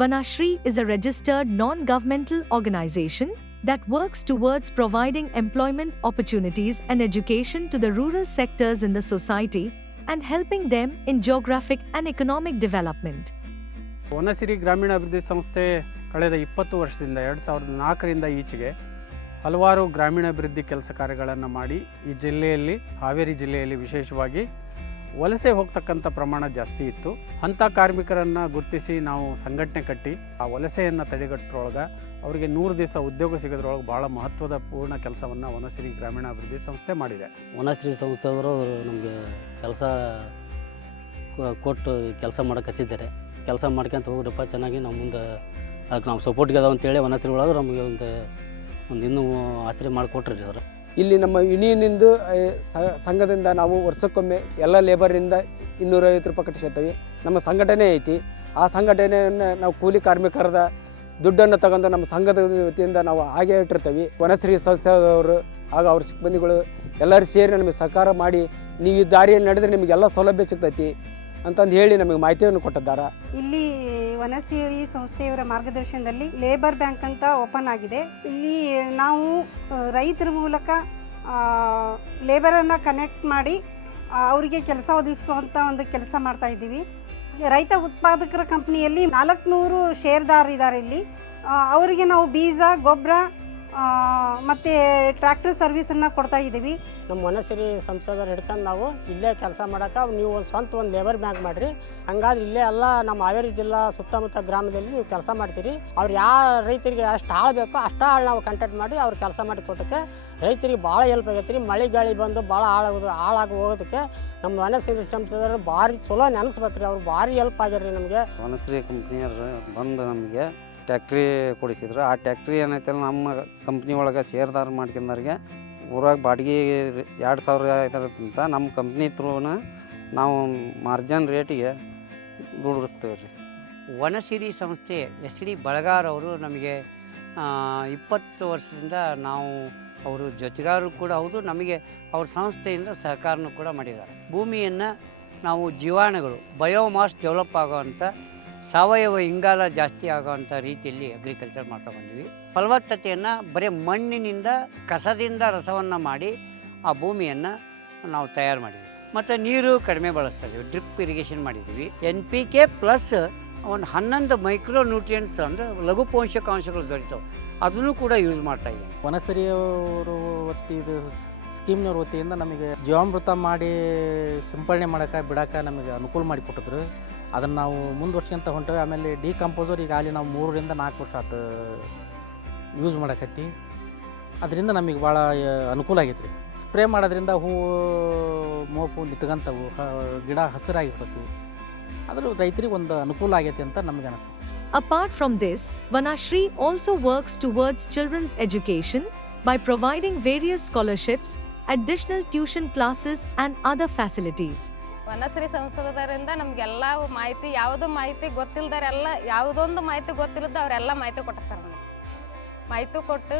Vanashri is a registered non-governmental organization that works towards providing employment opportunities and education to the rural sectors in the society and helping them in geographic and economic development. Vanasiri ಗ್ರಾಮೀಣ ಅಭಿವೃದ್ಧಿ ಸಂಸ್ಥೆ ಕಳೆದ 20 ವರ್ಷದಿಂದ 2004ರಿಂದ ಈಚೆಗೆ ಹಲವಾರು ಗ್ರಾಮೀಣಾಭಿವೃದ್ಧಿ ಕೆಲಸ ಕಾರ್ಯಗಳನ್ನು ಮಾಡಿ ಈ ಜಿಲ್ಲೆಯಲ್ಲಿ ಹಾವೇರಿ ಜಿಲ್ಲೆಯಲ್ಲಿ ವಿಶೇಷವಾಗಿ ವಲಸೆ ಹೋಗ್ತಕ್ಕಂಥ ಪ್ರಮಾಣ ಜಾಸ್ತಿ ಇತ್ತು. ಅಂಥ ಕಾರ್ಮಿಕರನ್ನು ಗುರುತಿಸಿ ನಾವು ಸಂಘಟನೆ ಕಟ್ಟಿ ಆ ವಲಸೆಯನ್ನು ತಡೆಗಟ್ಟರೊಳಗೆ ಅವರಿಗೆ 100 ದಿವಸ ಉದ್ಯೋಗ ಸಿಗೋದ್ರೊಳಗೆ ಭಾಳ ಮಹತ್ವದ ಪೂರ್ಣ ಕೆಲಸವನ್ನು ವನಸಿರಿ ಗ್ರಾಮೀಣಾಭಿವೃದ್ಧಿ ಸಂಸ್ಥೆ ಮಾಡಿದೆ. ವನಶ್ರೀ ಸಂಸ್ಥೆಯವರು ನಮಗೆ ಕೆಲಸ ಕೊಟ್ಟು ಕೆಲಸ ಮಾಡೋಕೆ ಹಚ್ಚಿದ್ದಾರೆ. ಕೆಲಸ ಮಾಡ್ಕೊಂತ ಹೋಗ್ರಪ್ಪ ಚೆನ್ನಾಗಿ ನಾವು ಮುಂದೆ ಅದಕ್ಕೆ ನಾವು ಸಪೋರ್ಟ್ಗೆ ಅದಾವ ಅಂತೇಳಿ ವನಶ್ರೀ ಒಳಗೆ ನಮಗೆ ಒಂದು ಇನ್ನೂ ಆಶ್ರಯ ಮಾಡಿಕೊಟ್ರಿ ಸರ್. ಇಲ್ಲಿ ನಮ್ಮ ಯೂನಿಯನ್ನಿಂದ ಸಂಘದಿಂದ ನಾವು ವರ್ಷಕ್ಕೊಮ್ಮೆ ಎಲ್ಲ ಲೇಬರಿಂದ 250 ರೂಪಾಯಿ ಕಟ್ಟಿಸ್ತೀವಿ. ನಮ್ಮ ಸಂಘಟನೆ ಐತಿ. ಆ ಸಂಘಟನೆಯನ್ನು ನಾವು ಕೂಲಿ ಕಾರ್ಮಿಕರದ ದುಡ್ಡನ್ನು ತಗೊಂಡು ನಮ್ಮ ಸಂಘದ ವತಿಯಿಂದ ನಾವು ಹಾಗೆ ಇಟ್ಟಿರ್ತೀವಿ. ವನಶ್ರೀ ಸಂಸ್ಥೆಯವರು ಆಗ ಅವ್ರ ಸಿಬ್ಬಂದಿಗಳು ಎಲ್ಲರೂ ಸೇರಿ ನಮಗೆ ಸಹಕಾರ ಮಾಡಿ ನೀವು ಈ ದಾರಿಯಲ್ಲಿ ನಡೆದರೆ ನಿಮಗೆಲ್ಲ ಸೌಲಭ್ಯ ಸಿಗ್ತೈತಿ ಅಂತಂದು ಹೇಳಿ ನಮಗೆ ಮಾಹಿತಿಯನ್ನು ಕೊಟ್ಟಿದ್ದಾರೆ. ಇಲ್ಲಿ ವನಸಿರಿ ಸಂಸ್ಥೆಯವರ ಮಾರ್ಗದರ್ಶನದಲ್ಲಿ ಲೇಬರ್ ಬ್ಯಾಂಕ್ ಅಂತ ಓಪನ್ ಆಗಿದೆ. ಇಲ್ಲಿ ನಾವು ರೈತರ ಮೂಲಕ ಲೇಬರನ್ನು ಕನೆಕ್ಟ್ ಮಾಡಿ ಅವರಿಗೆ ಕೆಲಸ ಒದಗಿಸುವಂಥ ಒಂದು ಕೆಲಸ ಮಾಡ್ತಾ ಇದ್ದೀವಿ. ರೈತ ಉತ್ಪಾದಕರ ಕಂಪ್ನಿಯಲ್ಲಿ 400 ಷೇರ್ದಾರರು ಇದ್ದಾರೆ. ಇಲ್ಲಿ ಅವರಿಗೆ ನಾವು ಬೀಜ, ಗೊಬ್ಬರ ಮತ್ತು ಟ್ರ್ಯಾಕ್ಟರ್ ಸರ್ವಿಸನ್ನು ಕೊಡ್ತಾ ಇದ್ದೀವಿ. ನಮ್ಮ ವನಸಿರಿ ಸಂಸ್ಥೆದವ್ರು ಹಿಡ್ಕೊಂಡು ನಾವು ಇಲ್ಲೇ ಕೆಲಸ ಮಾಡೋಕೆ ನೀವು ಒಂದು ಲೇಬರ್ ಬ್ಯಾಂಕ್ ಮಾಡಿರಿ. ಹಂಗಾದ್ರೆ ಇಲ್ಲೇ ಎಲ್ಲ ನಮ್ಮ ಹಾವೇರಿ ಜಿಲ್ಲಾ ಸುತ್ತಮುತ್ತ ಗ್ರಾಮದಲ್ಲಿ ನೀವು ಕೆಲಸ ಮಾಡ್ತೀರಿ. ಅವ್ರು ಯಾವ ರೈತರಿಗೆ ಅಷ್ಟು ಆಳು ಬೇಕೋ ಅಷ್ಟು ಆಳು ನಾವು ಕಾಂಟ್ಯಾಕ್ಟ್ ಮಾಡಿ ಅವ್ರು ಕೆಲಸ ಮಾಡಿ ಕೊಟ್ಟಕ್ಕೆ ರೈತರಿಗೆ ಭಾಳ ಹೆಲ್ಪ್ ಆಗೈತೆ ರೀ. ಮಳೆ ಗಾಳಿ ಬಂದು ಭಾಳ ಹಾಳಾಗಿ ಹೋಗೋದಕ್ಕೆ ನಮ್ಮ ವನಸಿರಿ ಸಂಸ್ಥೆದವ್ರು ಭಾರಿ ಚಲೋ ನೆನೆಸ್ಬೇಕು ರೀ. ಅವ್ರು ಭಾರಿ ಹೆಲ್ಪ್ ಆಗ್ಯಾರ ನಮಗೆ. ವನಶ್ರೀ ಕಂಪ್ನಿಯವರು ಬಂದು ನಮಗೆ ಟ್ಯಾಕ್ಟ್ರಿ ಕೊಡಿಸಿದ್ರು. ಆ ಟ್ಯಾಕ್ಟ್ರಿ ಏನೈತಲ್ಲ ನಮ್ಮ ಕಂಪ್ನಿ ಒಳಗೆ ಷೇರ್ದಾರ ಮಾಡ್ಕೊಂಡವ್ರಿಗೆ ಊರಾಗ ಬಾಡಿಗೆ 2000 ಇದರಕ್ಕಿಂತ ನಮ್ಮ ಕಂಪ್ನಿ ತ್ರೂನ ನಾವು ಮಾರ್ಜಿನ್ ರೇಟಿಗೆ ದುಡಿಸ್ತೀವಿ ರೀ. ವನಸಿರಿ ಸಂಸ್ಥೆ SD ಬಳಗಾರ್ ಅವರು ನಮಗೆ 20 ವರ್ಷದಿಂದ ನಾವು ಅವರು ಜೊತೆಗಾರರು ಕೂಡ ಹೌದು. ನಮಗೆ ಅವ್ರ ಸಂಸ್ಥೆಯಿಂದ ಸಹಕಾರನೂ ಕೂಡ ಮಾಡಿದ್ದಾರೆ. ಭೂಮಿಯನ್ನು ನಾವು ಜೀವಾಣುಗಳು ಬಯೋಮಾಸ್ ಡೆವಲಪ್ ಆಗೋವಂಥ ಸಾವಯವ ಇಂಗಾಲ ಜಾಸ್ತಿ ಆಗೋವಂಥ ರೀತಿಯಲ್ಲಿ ಅಗ್ರಿಕಲ್ಚರ್ ಮಾಡ್ತಾ ಬಂದ್ವಿ. ಫಲವತ್ತತೆಯನ್ನು ಬರೀ ಮಣ್ಣಿನಿಂದ ಕಸದಿಂದ ರಸವನ್ನು ಮಾಡಿ ಆ ಭೂಮಿಯನ್ನು ನಾವು ತಯಾರು ಮಾಡಿದ್ವಿ. ಮತ್ತು ನೀರು ಕಡಿಮೆ ಬಳಸ್ತಾ ಇದ್ದೀವಿ. ಡ್ರಿಪ್ ಇರಿಗೇಷನ್ ಮಾಡಿದ್ದೀವಿ. NPK ಪ್ಲಸ್ ಒಂದು 11 ಮೈಕ್ರೋ ನ್ಯೂಟ್ರಿಯೆಂಟ್ಸ್ ಅಂದರೆ ಲಘು ಪೋಷಕಾಂಶಗಳು ದೊರೀತಾವೆ. ಅದನ್ನು ಕೂಡ ಯೂಸ್ ಮಾಡ್ತಾ ಇದ್ದೀವಿ. ವನಸಿರಿಯವರು ಇದು ಸ್ಕೀಮ್ನವ್ರ ವತಿಯಿಂದ ನಮಗೆ ಜೀವಾಮೃತ ಮಾಡಿ ಸಿಂಪಡಣೆ ಮಾಡೋಕೆ ಬಿಡೋಕೆ ನಮಗೆ ಅನುಕೂಲ ಮಾಡಿಕೊಟ್ಟಿದ್ರು. ಅದನ್ನು ನಾವು ಮುಂದುವರ್ಸ್ಕೊಂತ ಹೊಂಟೇವೆ. ಆಮೇಲೆ ಡಿಕಂಪೋಸರ್ ಈಗ ಅಲ್ಲಿ ನಾವು 3 ರಿಂದ 4 ವರ್ಷ ಆಯ್ತು ಯೂಸ್ ಮಾಡಕತ್ತಿ. ಅದರಿಂದ ನಮಗೆ ಭಾಳ ಅನುಕೂಲ ಆಗೈತೆ ರೀ. ಸ್ಪ್ರೇ ಮಾಡೋದ್ರಿಂದ ಹೂವು ಮೋಪು ನಿತ್ಕೊಂತವು, ಗಿಡ ಹಸಿರಾಗಿರ್ತೈತಿ. ಆದರೂ ರೈತರಿಗೆ ಒಂದು ಅನುಕೂಲ ಆಗೈತೆ ಅಂತ ನಮಗೆ ಅನಿಸ್ತದೆ. Apart from this, Vanashri also works towards children's education by providing various scholarships, additional tuition classes and other facilities. Vanashree ಸಂಸ್ಥೆದರಿಂದ ನಮಗೆಲ್ಲ ಮಾಹಿತಿ, ಯಾವುದೋ ಮಾಹಿತಿ ಗೊತ್ತಿಲ್ಲದವರೆಲ್ಲ ಯಾವುದೊಂದು ಮಾಹಿತಿ ಗೊತ್ತಿಲ್ಲದ ಅವರೆಲ್ಲ ಮಾಹಿತಿ ಕೊಟ್ಟ ಸರ್. ನಮಗೆ ಮಾಹಿತಿ ಕೊಟ್ಟು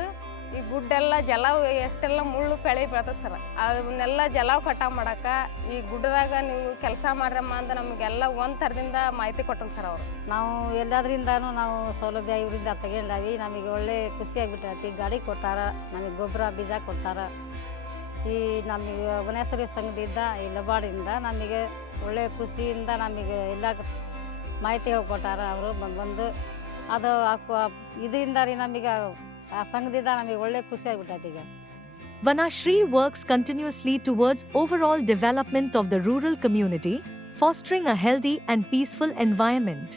ಈ ಗುಡ್ಡೆಲ್ಲ ಜಲಾವ್ ಎಷ್ಟೆಲ್ಲ ಮುಳ್ಳು ಬೆಳೆ ಬೆಳ್ತದೆ ಸರ್, ಅವನ್ನೆಲ್ಲ ಜಲಾವ್ ಕಟಾವು ಮಾಡೋಕೆ ಈ ಗುಡ್ಡದಾಗ ನೀವು ಕೆಲಸ ಮಾಡ್ರಮ್ಮ ಅಂತ ನಮಗೆಲ್ಲ ಒಂದು ಥರದಿಂದ ಮಾಹಿತಿ ಕೊಟ್ಟರು ಸರ್ ಅವರು. ನಾವು ಎಲ್ಲದ್ರಿಂದನೂ ನಾವು ಸೌಲಭ್ಯ ಇವರಿಂದ ತಗೊಂಡಾವಿ. ನಮಗೆ ಒಳ್ಳೆ ಖುಷಿಯಾಗಿಬಿಟ್ಟೈತಿ. ಗಾಡಿ ಕೊಟ್ಟಾರ, ನಮಗೆ ಗೊಬ್ಬರ ಬೀಜ ಕೊಡ್ತಾರ. ಈ ನಮಗೆ ವನಸಿರಿ ಸಂಘದಿಂದ ಈ ಲಬಾಡಿಂದ ನಮಗೆ ಒಳ್ಳೆ ಖುಷಿಯಿಂದ ನಮಗೆ ಎಲ್ಲ ಮಾಹಿತಿ ಹೇಳ್ಕೊಟ್ಟಾರ ಅವರು ಬಂದು. ಅದು ಇದರಿಂದ ರೀ ನಮಗೆ ಆ ಸಂಘದಿಂದ ನಮಗೆ ಒಳ್ಳೆ ಖುಷಿಯಾಗಿಬಿಟ್ಟೈತಿ. ಈಗ Vanashri works continuously towards overall development of the rural community, fostering a healthy and peaceful environment.